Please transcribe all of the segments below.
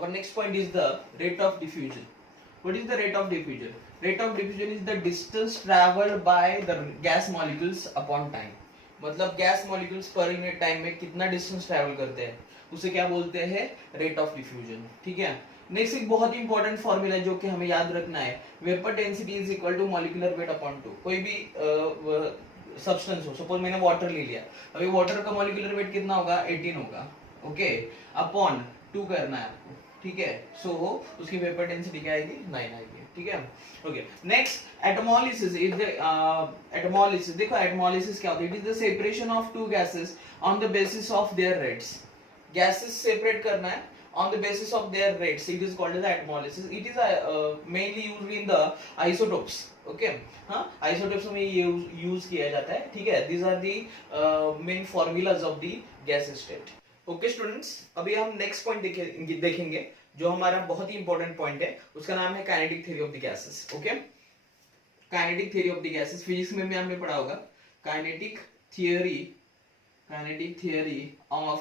our next point is the rate of diffusion. What is the rate of diffusion? Rate of diffusion is the distance traveled by the gas molecules upon time. मतलब gas molecules per unit time में कितना distance travel करते हैं उसे क्या बोलते हैं, rate of diffusion. ठीक है. नेक्स्ट एक बहुत ही इंपॉर्टेंट फॉर्मूला है जो कि हमें याद रखना है, vapour density is equal to molecular weight upon two. कोई भी सब्सटेंस हो, सपोज मैंने वाटर ले लिया, अभी वाटर का मॉलिक्यूलर वेट कितना होगा, 18 होगा. ओके, अपॉन 2 करना है आपको. ठीक है. सो उसकी वेपर डेंसिटी क्या आएगी, 9 आएगी. ठीक है. Okay. Next atmolysis is the atmolysis. देखो एटमोलिसिस क्या होता है, it is the separation of two gases on the basis of their rates. Gases separate करना है on the basis of their rates, it is called as atomolysis. It is mainly used in the isotopes. Okay, हाँ, isotopes में ये use किया जाता है. ठीक है. These are the main formulas of the gas state. Okay students, अभी हम next point देखेंगे जो हमारा बहुत ही important point है. उसका नाम है kinetic theory of the gases. Okay, kinetic theory of the gases. Physics में भी हमने पढ़ा होगा kinetic theory of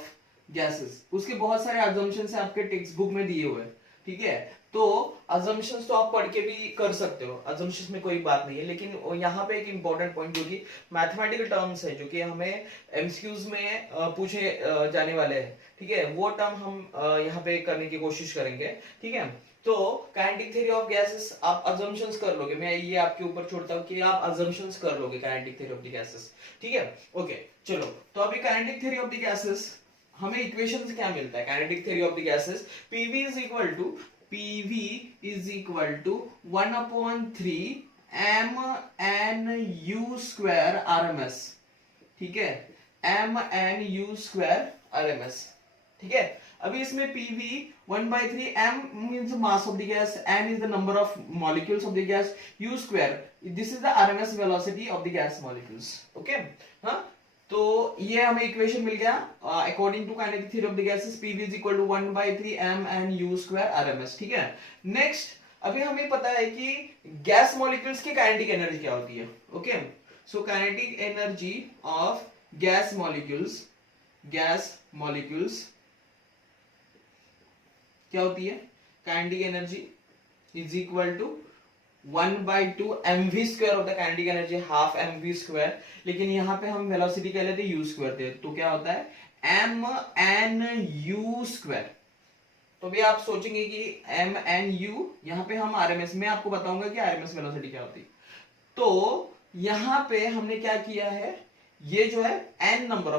गैसेस. उसके बहुत सारे assumptions हैं आपके टेक्स्ट बुक में दिए हुए. ठीक है. तो assumptions तो आप पढ़ के भी कर सकते हो, assumptions में कोई बात नहीं है, लेकिन यहाँ पे एक important point जो कि mathematical terms है जो कि हमें MCQs में पूछे जाने वाले हैं. ठीक है. वो टर्म हम यहाँ पे करने की कोशिश करेंगे. ठीक है. तो काइनेटिक थ्योरी ऑफ गैसेस आप assumptions कर लोगे, मैं ये आपके ऊपर छोड़ता हूँ कि आप assumptions कर लोगे kinetic theory of the gases. ठीक है. ओके, चलो. तो अभी kinetic theory of the gases हमें इक्वेशन से क्या मिलता है, kinetic theory of the gases. PV is equal to 1/3 mnu square RMS. ठीक है. mnu square RMS. ठीक है. अभी इसमें PV 1/3 m means mass of the gas, n is the number of molecules of the gas, u square this is the RMS velocity of the gas molecules. Okay, हाँ. तो ये हमें equation मिल गया according to kinetic theory of the gases. PV is equal to 1/3 mnu square RMS. ठीक है. Next अभी हमें पता है कि गैस मॉलिक्यूल्स की काइनेटिक एनर्जी क्या होती है. Okay, so kinetic energy of gas molecules क्या होती है, kinetic energy is equal to 1/2 mv square होता है kinetic energy, half mv square. लेकिन यहाँ पे हम वेलोसिटी क्या लेते हैं, u स्क्वायर थे, तो क्या होता है mnu स्क्वायर. तो अभी आप सोचेंगे कि mnu, यहाँ पे हम RMS में आपको बताऊंगा कि RMS वेलोसिटी क्या होती है. तो यहाँ पे हमने क्या किया है, ये जो है n नंबर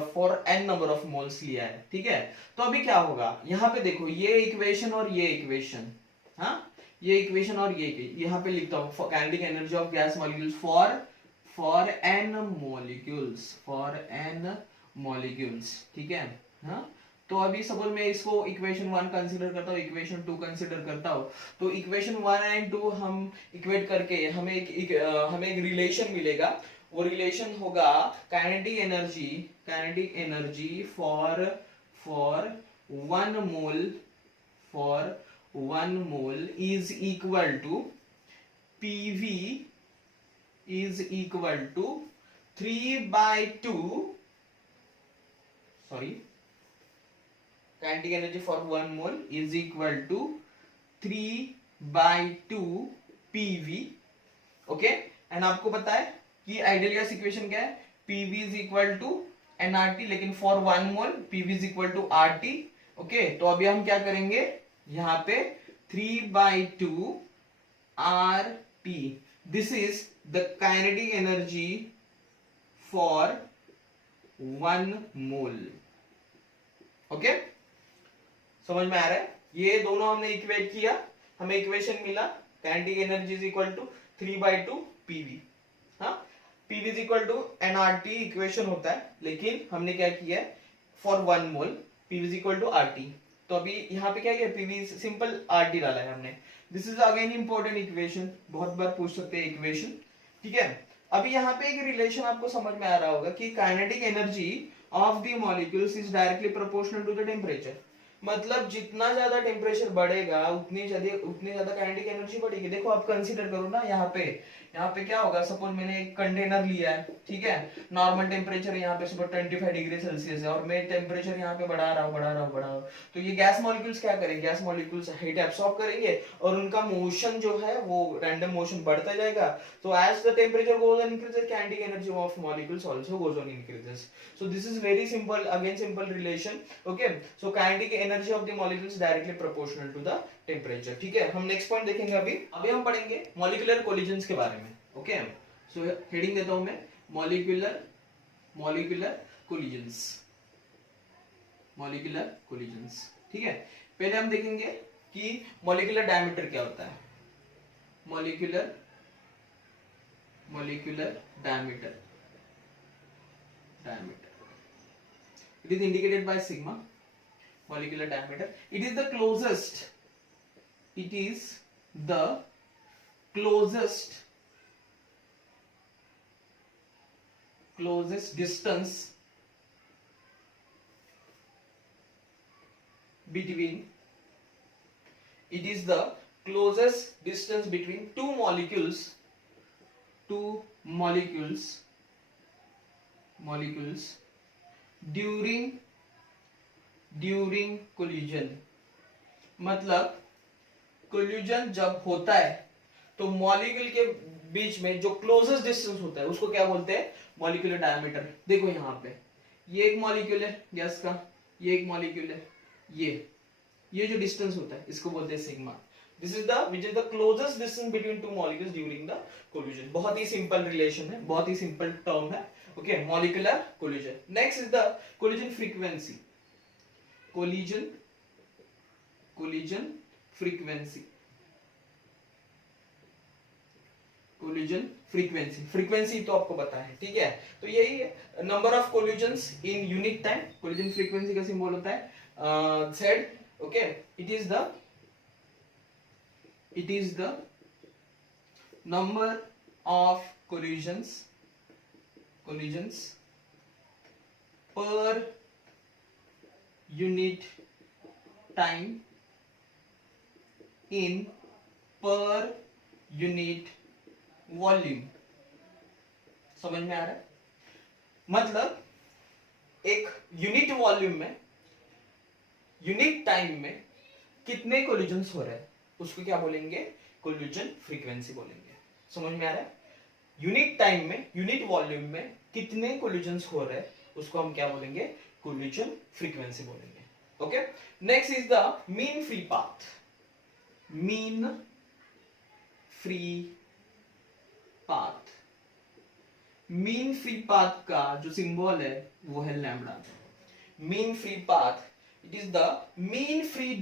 ऑफ मोल्स लिया है. ठीक है. तो अभी क्या होगा, यहाँ पे देखो ये इक्वेशन और ये इक्वेशन, हाँ, ये इक्वेशन और ये यहाँ पे लिखता हूँ kinetic energy of gas molecules for n molecules. ठीक है. हाँ. तो अभी सपोज मैं इसको इक्वेशन 1 कंसीडर करता हूँ, इक्वेशन 2 कंसीडर करता हूँ, तो इक्वेशन 1 एंड 2 हम इक्वेट करके हमें एक रिलेशन मिलेगा. वो रिलेशन होगा kinetic energy for 1 mole is equal to PV is equal to 3/2, sorry, kinetic energy for 1 mole is equal to 3/2 PV. Okay. And आपको पता है कि आइडियल गैस इक्वेशन क्या है, PV is equal to nRT, लेकिन for 1 mole PV is equal to RT. Okay. तो अभी हम क्या करेंगे, यहाँ पे 3/2 RT. This is the kinetic energy for 1 mole. Okay, समझ में आ रहा है. ये दोनों हमने इक्वेट किया, हमें इक्वेशन मिला kinetic energy is equal to 3/2 PV. हाँ, PV is equal to nRT equation होता है, लेकिन हमने क्या किया, for 1 mole PV is equal to RT. तो अभी यहाँ पे क्या किया, PV सिंपल RT डाला है हमने. This is again important equation, बहुत बार पूछ सकते हैं इक्वेशन. ठीक है. अभी यहाँ पे एक रिलेशन आपको समझ में आ रहा होगा कि kinetic energy of the molecules is directly proportional to the temperature. मतलब जितना ज्यादा टेम्परेचर बढ़ेगा उतनी ज्यादा काइनेटिक एनर्जी बढ़ेगी। देखो आप कंसीडर करो ना, यहाँ पे क्या होगा, सपोज मैंने एक कंटेनर लिया है, ठीक है, नॉर्मल टेम्परेचर यहाँ पे सुबह 25 डिग्री सेल्सियस है और मैं टेम्परेचर यहाँ पे बढ़ा रहा हूँ, तो ये गैस मॉलिक्यूल्स क्या करेंगे, गैस मॉलिक्यूल्स हीट एब्सॉर्ब करेंगे और उनका मोशन जो है वो रैंडम मोशन बढ़ता जाएगा। तो as the temperature goes on increases, kinetic energy of molecules also goes on increases. So this is very simple, again simple relation. Okay, so kinetic energy of the molecules directly proportional to the temperature. ठीक है, हम next point देखेंगे। अभी हम पढ़ेंगे molecular collisions के बारे में। ओके, सो हेडिंग देता हूं मैं, मॉलिक्यूलर कोलिजन्स। ठीक है, पहले हम देखेंगे कि मॉलिक्यूलर डायमीटर क्या होता है। Molecular diameter it is indicated by sigma. Molecular diameter, it is the closest distance between two molecules during collision। मतलब कोलिजन जब होता है तो मॉलिक्यूल के बीच में जो क्लोजेस्ट डिस्टेंस होता है उसको क्या बोलते हैं, मॉलिक्यूलर डायमीटर। देखो यहाँ पे ये एक मॉलिक्यूल है गैस का, ये एक मॉलिक्यूल है, ये जो डिस्टेंस होता है इसको बोलते हैं sigma. This is the closest distance between two molecules during the collision. बहुत ही सिंपल रिलेशन है, बहुत ही सिंपल टर्म है। Okay, molecular collision. Next is the collision frequency. Collision frequency तो आपको पता है, ठीक है। तो यही है number of collisions in unit time. Collision frequency का सिंबल होता है Z। Okay, it is the number of collisions per unit time in per unit volume. समझ में आ रहा है? मतलब एक यूनिट वॉल्यूम में, यूनिट टाइम में कितने कोलिजन्स हो रहे हैं उसको क्या बोलेंगे, कोलिजन फ्रीक्वेंसी बोलेंगे। समझ में आ रहा है? यूनिट टाइम में, यूनिट वॉल्यूम में कितने कोलिजन्स हो रहे हैं उसको हम क्या बोलेंगे, कोलिजन फ्रीक्वेंसी बोलेंगे। Okay, next is the mean free path. Mean free path का जो सिंबल है वो है lambda. Mean free path, it is the mean free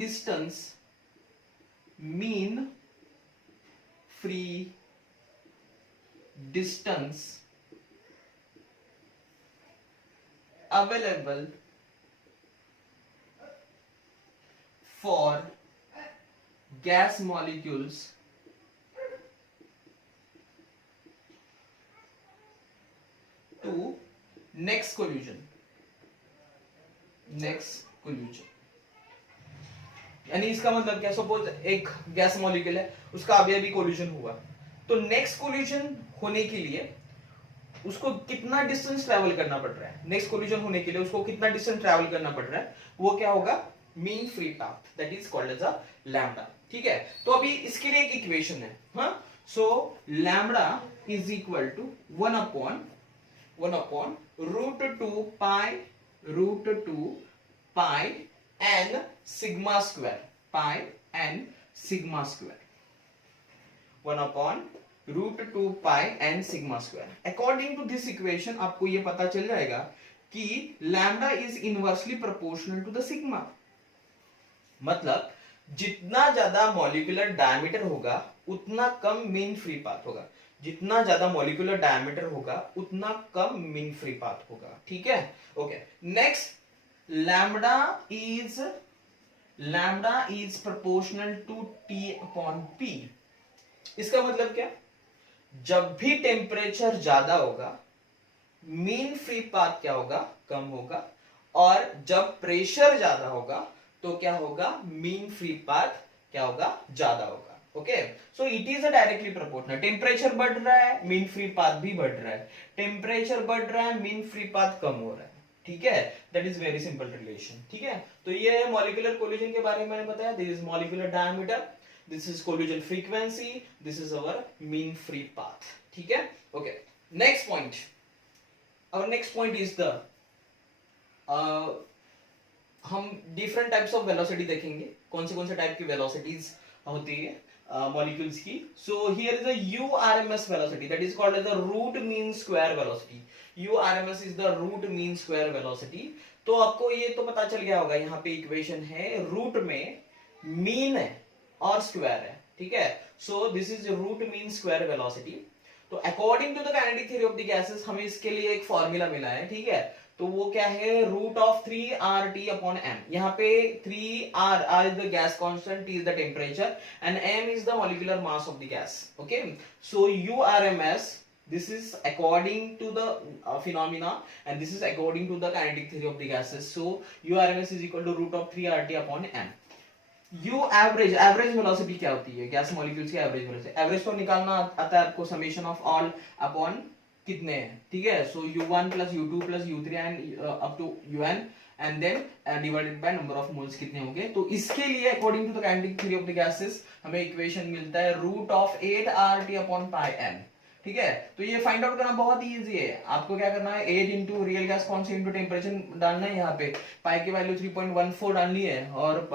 distance available for gas molecules to next collision। यानी इसका मतलब क्या, सपोज एक गैस मॉलिक्यूल है, उसका अभी कोलिजन हुआ, तो नेक्स्ट कोलिजन होने के लिए उसको कितना डिस्टेंस ट्रैवल करना पड़ रहा है, नेक्स्ट कोलिजन होने के लिए उसको कितना डिस्टेंस ट्रैवल करना पड़ रहा है, वो क्या होगा, mean free path, that is called as a lambda. ठीक है, तो अभी इसके लिए एक इक्वेशन है, हाँ, so lambda is equal to 1 upon root 2 pi N sigma square, 1 upon root 2 pi N sigma square. According to this equation आपको ये पता चल जाएगा कि lambda is inversely proportional to the sigma. मतलब जितना ज्यादा मॉलिक्यूलर डायमीटर होगा उतना कम मीन फ्री पाथ होगा, जितना ज्यादा मॉलिक्यूलर डायमीटर होगा उतना कम मीन फ्री पाथ होगा। ठीक है, okay. Next, lambda is proportional to T upon P। इसका मतलब क्या, जब भी टेम्परेचर ज्यादा होगा मीन फ्री पाथ क्या होगा, कम होगा, और जब प्रेशर ज्यादा होगा तो क्या होगा, मीन फ्री पाथ क्या होगा, ज्यादा होगा। Okay, so it is a directly proportional. Temperature बढ़ रहा है, मीन फ्री पाथ भी बढ़ रहा है। टेम्परेचर बढ़ रहा है, मीन फ्री पाथ कम हो रहा है। ठीक है, that is very simple relation. ठीक है, तो ये है मॉलिक्यूलर कोलिजन के बारे में मैंने बताया। This is molecular diameter, this is collision frequency, this is our mean free path. ठीक है, okay. Next point, our next point is the हम डिफरेंट टाइप्स ऑफ वेलोसिटी देखेंगे, कौन से टाइप की वेलोसिटीज होती है मॉलिक्यूल्स की। So here is a URMS velocity, that is called as the root mean square velocity. URMS is the root mean square velocity. तो आपको ये तो पता चल गया होगा, यहाँ पे इक्वेशन है, रूट में मीन है और स्क्वायर है। ठीक है, so this is root mean square velocity. तो according to the kinetic theory of the gases हमें इसके लिए एक फॉर्मूला मिला है। ठीक है, तो वो क्या है, root of 3RT upon M. यहाँ पे 3R is the gas constant, T is the temperature and m is the molecular mass of the gas. Okay, so URMS, this is according to the phenomena and this is according to the kinetic theory of the gases. So URMS is equal to root of 3RT upon m. U average, average velocity क्या होती है gas molecules की average velocity? Average तो निकालना आता है आपको, summation of all upon कितने हैं। ठीक है, so U1 plus U2 plus U3 and up to UN and then divided by number of moles कितने होंगे। तो इसके लिए according to the kinetic theory of the gases हमें इक्वेशन मिलता है root of 8RT upon pi m। ठीक है, तो ये फाइंड आउट करना बहुत ही इजी है। आपको क्या करना है, 8 into real gas constant into temperature डालना है, यहाँ पे पाई की वैल्यू 3.14 डालनी है और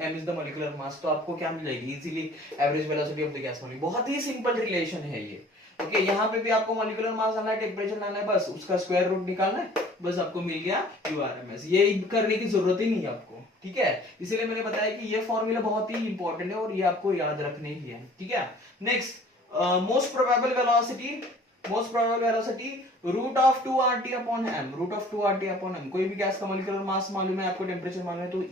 m is the molecular mass. तो आपको क्या मिलेगी easily, average velocity of the gas molecule. बहुत ही सिंपल रिलेशन है ये। ओके, यहाँ पे भी आपको मॉलिक्यूलर मास डालना है, टेम्परेचर डालना है, बस उसका स्क्वायर रूट निकालना है, बस आपको मिल गया URMS। ये करने की जरूरत ही नहीं है आपको। ठीक है, इसीलिए मैंने बताया कि ये फॉर्मूला बहुत ही इंपॉर्टेंट है और ये आपको याद रखने ही है। ठीक है, next most probable velocity root of 2RT upon m, root of 2RT upon m। कोई भी गैस का मॉलिक्यूलर मास मालूम है आपको, टेम्परेचर मालूम है, तो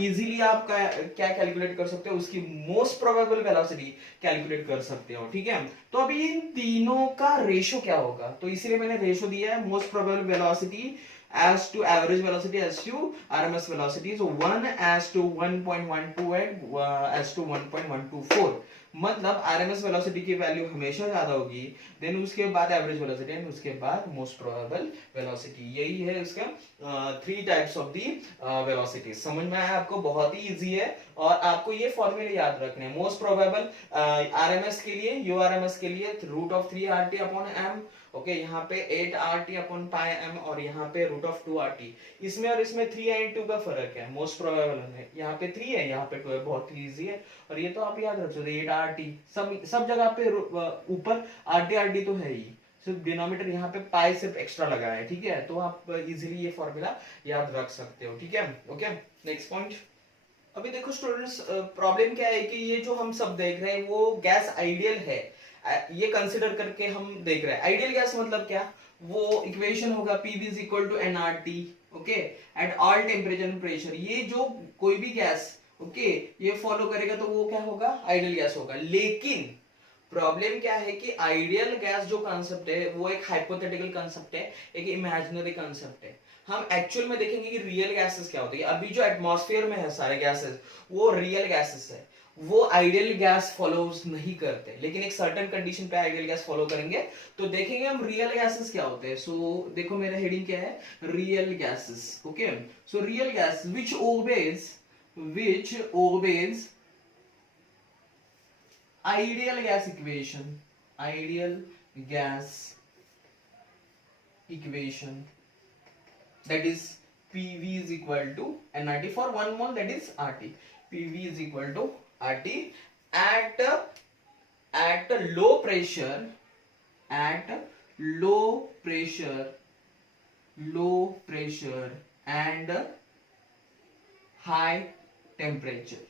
इजीली आप क्या कैलकुलेट कर सकते हो, उसकी मोस्ट प्रोबेबल वेलोसिटी कैलकुलेट कर सकते हो। ठीक है, तो अभी इन तीनों का रेशो क्या होगा, तो इसीलिए मैंने रेशो दिया है, most probable velocity as to average velocity as to RMS velocity, so 1 as to 1.128 as to 1.124। मतलब RMS वेलोसिटी की वैल्यू हमेशा ज्यादा होगी, देन उसके बाद एवरेज वेलोसिटी एंड उसके बाद मोस्ट प्रोबेबल वेलोसिटी। यही है उसका 3 टाइप्स ऑफ दी वेलोसिटी। समझ में आया आपको, बहुत ही इजी है और आपको ये फॉर्मूले याद रखने हैं। मोस्ट प्रोबेबल RMS के लिए, URMS के लिए root of 3RT upon m। Okay, यहाँ पे 8RT अपॉन पाई m और यहाँ पे रूट ऑफ 2RT। इसमें और इसमें 3 एंड 2 का फर्क है, मोस्ट प्रोबेबल है, यहाँ पे 3 है, यहाँ पे 2 है, बहुत ही इजी है। और ये तो आप याद रख सकते, 8RT सब जगह पे ऊपर RT तो है ही, सिर्फ डिनोमिनेटर यहाँ पे पाई सिर्फ एक्स्ट्रा लगा है। ठीक है, तो आप इजीली ये फॉर्मूला याद रख सकते हो। ठीक है, ओके। नेक्स्ट पॉइंट, अभी देखो स्टूडेंट्स, प्रॉब्लम क्या है कि ये जो हम सब देख रहे हैं वो गैस आइडियल है, ये कंसिडर करके हम देख रहे हैं। आइडियल गैस मतलब क्या, वो इक्वेशन होगा PV is equal to nRT, okay, at all temperature and pressure. ये जो कोई भी गैस ओके ये फॉलो करेगा तो वो क्या होगा, आइडियल गैस होगा। लेकिन प्रॉब्लम क्या है कि आइडियल गैस जो कंसेप्ट है वो एक हाइपोथेटिकल कंसेप्ट है, एक इमेजिनरी कंसेप्ट है। हम एक्चुअल में देखेंगे कि रियल गैसेस क्या होती है। अभी जो एटमॉस्फेयर में है सारे गैसेस वो रियल गैसेस है, वो आइडियल गैस फॉलोज नहीं करते, लेकिन एक सर्टेन कंडीशन पे आइडियल गैस फॉलो करेंगे। तो देखेंगे हम रियल गैसेस क्या होते हैं। सो देखो मेरा हेडिंग क्या है, real gases. Okay, so real gas which obeys ideal gas equation, that is PV is equal to nRT for 1 mole, that is RT। PV is equal to RT at low pressure and high temperature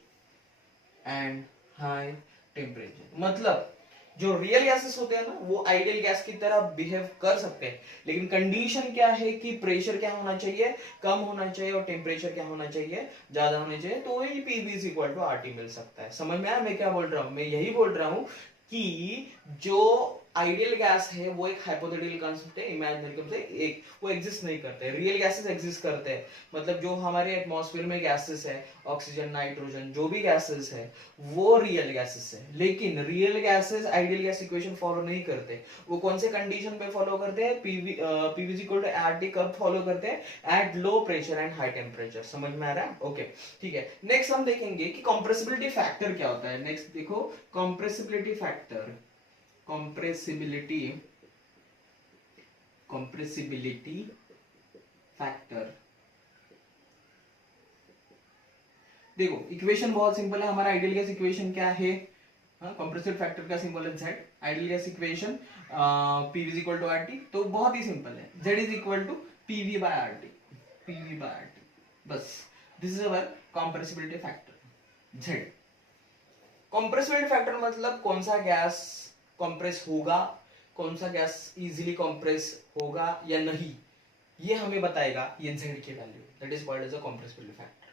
मतलब जो real gases होते हैं ना वो ideal gas की तरह behave कर सकते हैं, लेकिन कंडीशन क्या है कि प्रेशर क्या होना चाहिए, कम होना चाहिए, और टेम्परेचर क्या होना चाहिए, ज्यादा होना चाहिए। तो वही PV is equal to RT मिल सकता है। समझ में आया मैं क्या बोल रहा हूँ? मैं यही बोल रहा हूँ कि जो आइडियल गैस है वो एक हाइपोथेटिकल कांसेप्ट है, इमेजिनरी कंसेप्ट है, एक वो एग्जिस्ट नहीं करते। रियल गैसेस एग्जिस्ट करते हैं, मतलब जो हमारे एटमॉस्फेयर में गैसेस है, ऑक्सीजन, नाइट्रोजन, जो भी गैसेस है वो रियल गैसेस है। लेकिन real gases ideal gas equation follow नहीं करते। वो कौन से कंडीशन पे फॉलो करते हैं? PV is equal to RT कब फॉलो करते हैं? At low pressure and high temperature. समझ में आ रहा है? ओके, ठीक है। नेक्स्ट हम देखेंगे कि कंप्रेसिबिलिटी फैक्टर क्या होता है। नेक्स्ट देखो, कंप्रेसिबिलिटी फैक्टर, कंप्रेसिबिलिटी फैक्टर। देखो इक्वेशन बहुत सिंपल है। हमारा आइडियल गैस इक्वेशन क्या है? कंप्रेसिव फैक्टर का सिंबल है Z। Ideal gas equation PV is equal to RT। तो बहुत ही सिंपल है, Z is equal to PV by RT, PV by RT, बस। This is our compressibility factor Z। Compressibility factor मतलब कौन सा गैस कंप्रेस होगा, कौन सा गैस इजीली कंप्रेस होगा या नहीं, ये हमें बताएगा ये Z की value. That is called as a compressibility factor.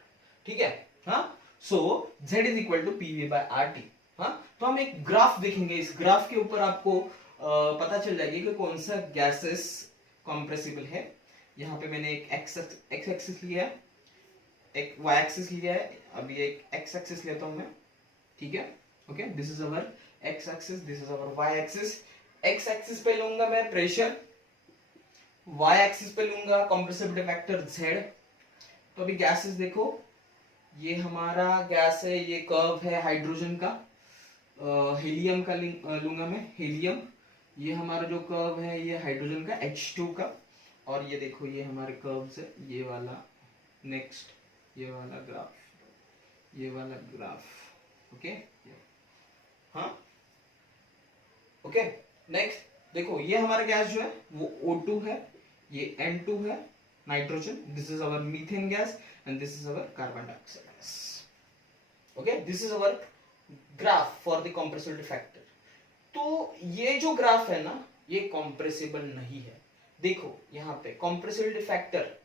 ठीक है, हाँ। So Z is equal to PV by RT। हाँ, तो हम एक ग्राफ देखेंगे। इस ग्राफ के ऊपर आपको पता चल जाएगी कि कौन सा गैसेस कंप्रेसिबल है। यहाँ पे मैंने एक एक्स एक्सिस लिया है, एक वाई एक्सिस लिया है, अभी एक एक्स एक्सिस लेता हूं मैं। ठीक है, okay, this is our X axis, this is our Y axis. X axis पे लूंगा मैं प्रेशर, वाई एक्सिस पे लूंगा कंप्रेसिबिलिटी फैक्टर Z। तो अभी गैसेस देखो, ये हमारा गैस है, ये कर्व है हाइड्रोजन का, हीलियम का लूंगा मैं, हीलियम। ये हमारा जो कर्व है ये हाइड्रोजन का, H2 का। और ये देखो ये हमारे कर्व्स है, ये वाला, नेक्स्ट ये वाला ग्राफ, ये वाला ग्राफ। ओके, हाँ, ओके। नेक्स्ट देखो, ये हमारा गैस जो है वो O2 है, ये N2 है, nitrogen. This is our methane gas and this is our carbon dioxide gas. Okay, this is our graph for the compressibility factor. तो ये जो ग्राफ है ना, ये कंप्रेसिबल नहीं है। देखो यहाँ पे कंप्रेसिबिलिटी फैक्टर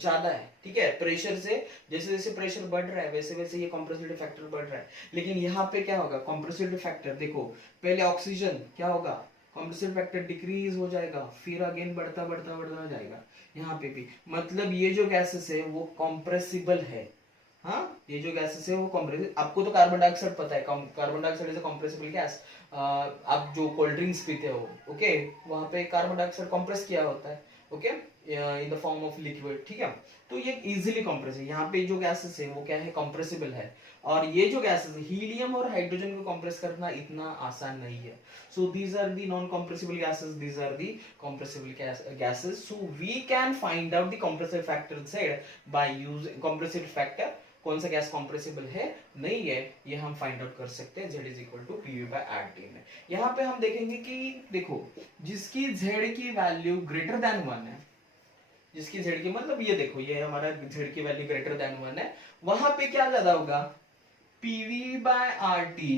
ज्यादा है, ठीक है, प्रेशर से। जैसे जैसे प्रेशर बढ़ रहा है वैसे वैसे ये कंप्रेसिबिलिटी फैक्टर बढ़ रहा है। लेकिन यहाँ पे क्या होगा? कंप्रेसिबिलिटी फैक्टर देखो, पहले ऑक्सीजन क्या होगा, कंप्रेसिबिलिटी फैक्टर डिक्रीज हो जाएगा, फिर अगेन बढ़ता बढ़ता बढ़ता जाएगा। यहाँ पे भी मतलब ये जो गैसेस है वो कंप्रेसिबल है। हाँ, ये जो गैसेस है वो कंप्रेसिबल। आपको तो कार्बन डाइऑक्साइड पता है, carbon dioxide is a compressible gas. आप जो कोल्ड ड्रिंक्स पीते हो, ओके, वहां पे कार्बन डाइऑक्साइड कंप्रेस किया होता है, okay, in the form of liquid. ठीक है, तो ये इजीली कंप्रेस है। यहाँ पे जो गैसेस है वो क्या है? कंप्रेसिबल है। और ये जो गैसेस है, हीलियम और हाइड्रोजन को कंप्रेस करना इतना आसान नहीं है। So these are the non compressible gases, these are the compressible gases. So we can find out the compressive factor Z by using compressive factor. कौन सा गैस कंप्रेसिबल है नहीं है, ये हम फाइंड आउट कर सकते हैं Z is equal to PV by RT में। यहाँ पे हम देखेंगे कि देखो, जिसकी Z की वैल्यू ग्रेटर देन 1 है, जिसकी Z की मतलब ये देखो, ये हमारा Z की वैल्यू ग्रेटर देन 1 है, वहां पे क्या ज्यादा होगा? PV by RT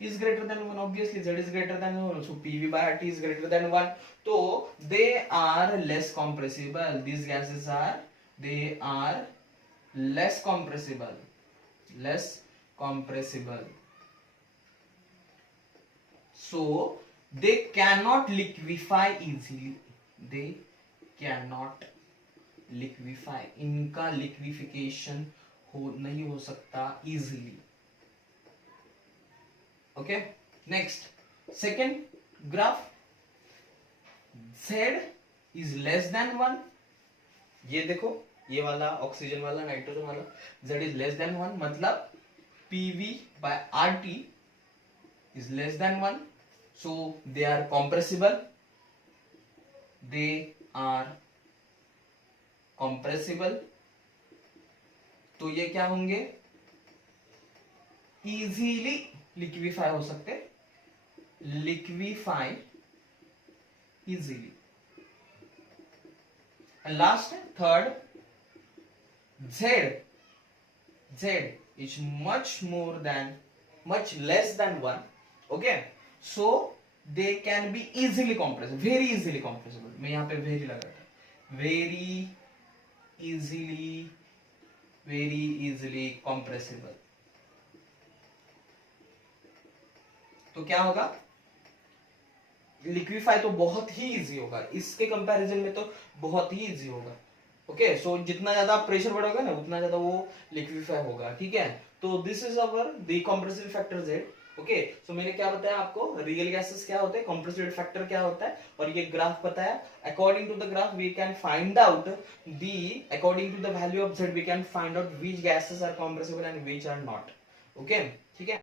is greater than 1, obviously Z is greater than 1, so PV by RT is greater than 1. So they are less compressible. These gases are, they are less compressible, less compressible. So they cannot liquefy easily, they cannot liquefy, इनका liquefaction हो नहीं हो सकता easily. Okay, next, second graph, Z is less than 1. ये देखो, ये वाला oxygen वाला, नाइट्रोजन वाला, Z is less than 1, मतलब PV by RT is less than 1. So they are compressible, they are compressible. तो ये क्या होंगे? इजीली लिक्विफाई हो सकते, liquefy easily. Last third, Z is much less than 1. Okay, so they can be easily compressible, very easily compressible. मैं यहाँ पे very लगा था, very easily compressible. तो क्या होगा? लिक्विफाई तो बहुत ही इजी होगा, इसके कंपैरिजन में तो बहुत ही इजी होगा। ओके, सो जितना ज्यादा प्रेशर बढ़ोगा ना उतना ज्यादा वो लिक्विफाई होगा, ठीक है। तो this is our the compressive factor Z. Okay, so मैंने क्या बताया आपको, रियल गैसेस क्या होते हैं, कंप्रेसिव फैक्टर क्या होता है, और ये ग्राफ बताया। According to the graph we can find out according to the value of Z we can find out which gases are compressible and which are not. Okay, ठीक है।